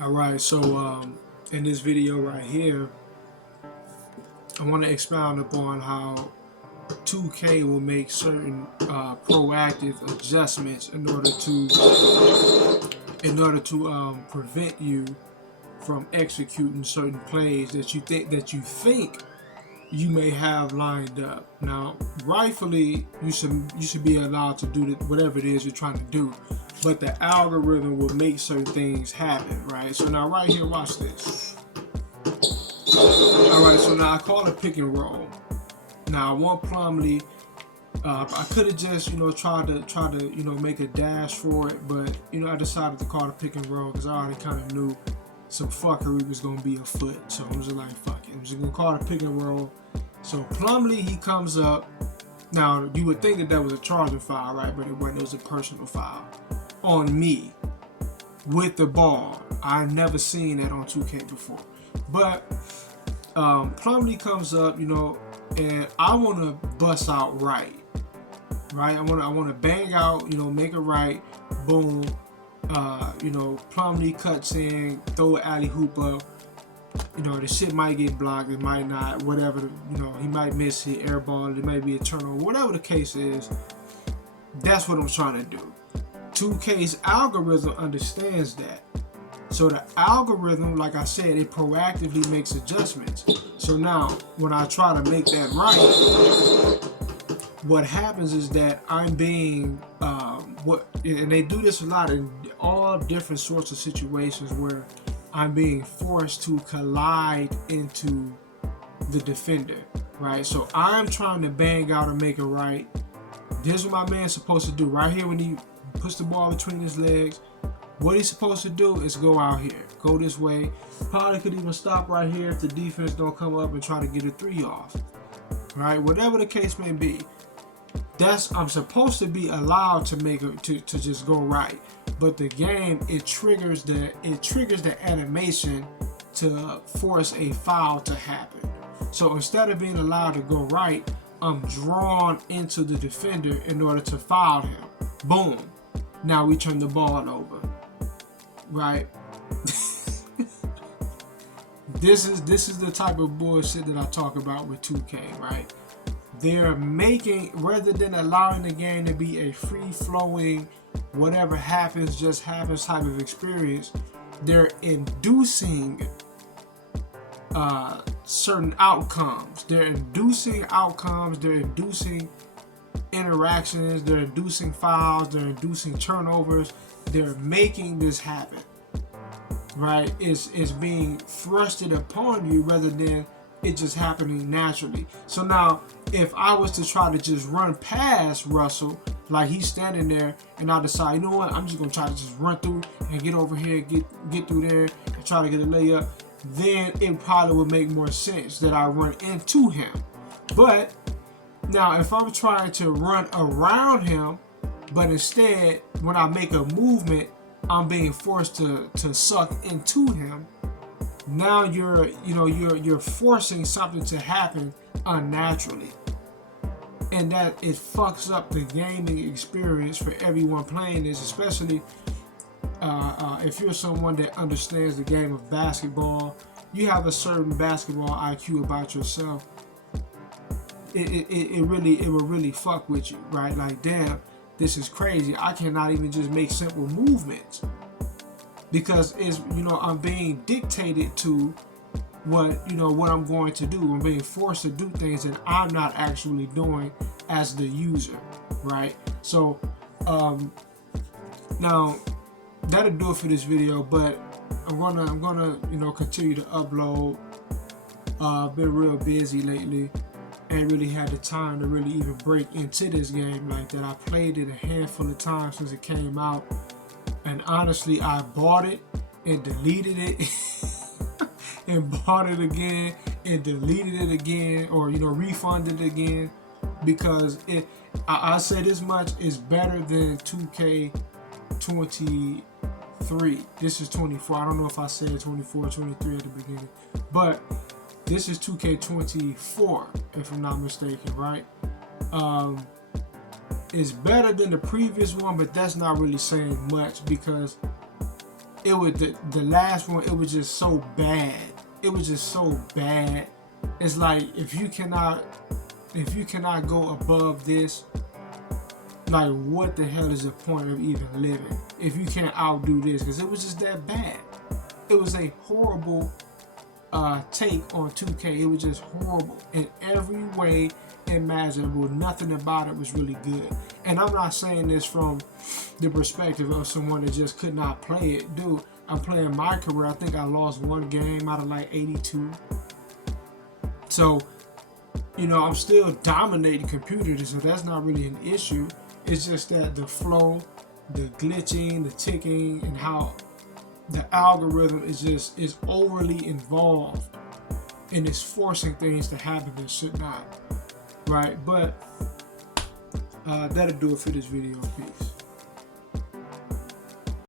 Alright, so in this video right here, I want to expound upon how 2K will make certain proactive adjustments in order to prevent you from executing certain plays that you think you may have lined up. Now, rightfully, you should be allowed to do whatever it is you're trying to do, but the algorithm will make certain things happen, right? So now, right here, watch this. All right, so now I call it pick and roll. Now I want Plumlee. I could have just tried to make a dash for it, but I decided to call it pick and roll because I already kind of knew some fuckery was gonna be afoot. So I'm just like, fuck it. I'm just gonna call it pick and roll. So Plumlee, he comes up. Now you would think that was a charging foul, right? But it wasn't. It was a personal foul on me with the ball. I never seen that on 2K before. But Plumlee comes up, and I want to bust out right. I want to bang out, make it right, boom. Plumlee cuts in, throw an alley hoop up. The shit might get blocked, it might not, whatever. He might miss the air ball, it might be a turnover, whatever the case is. That's what I'm trying to do. 2K's algorithm understands that. So the algorithm, like I said, it proactively makes adjustments. So now, when I try to make that right, what happens is that I'm being, and they do this a lot in all different sorts of situations where I'm being forced to collide into the defender, right? So I'm trying to bang out and make it right. This is what my man's supposed to do right here when he puts the ball between his legs. What he's supposed to do is go out here, go this way. Probably could even stop right here if the defense don't come up and try to get a three off. Right? Whatever the case may be, I'm supposed to be allowed to make it to just go right. But the game, it triggers the animation to force a foul to happen. So instead of being allowed to go right, I'm drawn into the defender in order to foul him. Boom. Now we turn the ball over. Right? This is the type of bullshit that I talk about with 2K, right? They're making, rather than allowing the game to be a free-flowing, whatever happens, just happens type of experience, they're inducing certain outcomes. They're inducing outcomes, they're inducing interactions, they're inducing fouls, they're inducing turnovers. They're making this happen, right? It's being thrusted upon you rather than it just happening naturally. So now, if I was to try to just run past Russell, like he's standing there, and I decide, you know what, I'm just gonna try to just run through and get over here, get through there, and try to get a layup, then it probably would make more sense that I run into him. But now, if I'm trying to run around him, but instead, when I make a movement, I'm being forced to suck into him. Now you're forcing something to happen unnaturally, and that it fucks up the gaming experience for everyone playing this, especially if you're someone that understands the game of basketball. You have a certain basketball IQ about yourself. It will really fuck with you, right? Like, damn, this is crazy. I cannot even just make simple movements because I'm being dictated to what I'm going to do. I'm being forced to do things that I'm not actually doing as the user, right? So now that'll do it for this video, but I'm gonna continue to upload. I've been real busy lately. Ain't really had the time to really even break into this game like that. I played it a handful of times since it came out, and honestly, I bought it and deleted it and bought it again and deleted it again, or refunded it again, because I say this much, is better than 2K23. This is 24. I don't know if I said 24 or 23 at the beginning, but this is 2K24, if I'm not mistaken, right? It's better than the previous one, but that's not really saying much because it was the last one. It was just so bad. It was just so bad. It's like if you cannot go above this, like what the hell is the point of even living if you can't outdo this? Because it was just that bad. It was a horrible take on 2K. It was just horrible in every way imaginable. Nothing about it was really good. And I'm not saying this from the perspective of someone that just could not play it. Dude, I'm playing my career. I think I lost one game out of like 82. So, you know, I'm still dominating computers, so that's not really an issue. It's just that the flow, the glitching, the ticking, and how the algorithm is overly involved and it's forcing things to happen that should not, right? But that'll do it for this video. Peace.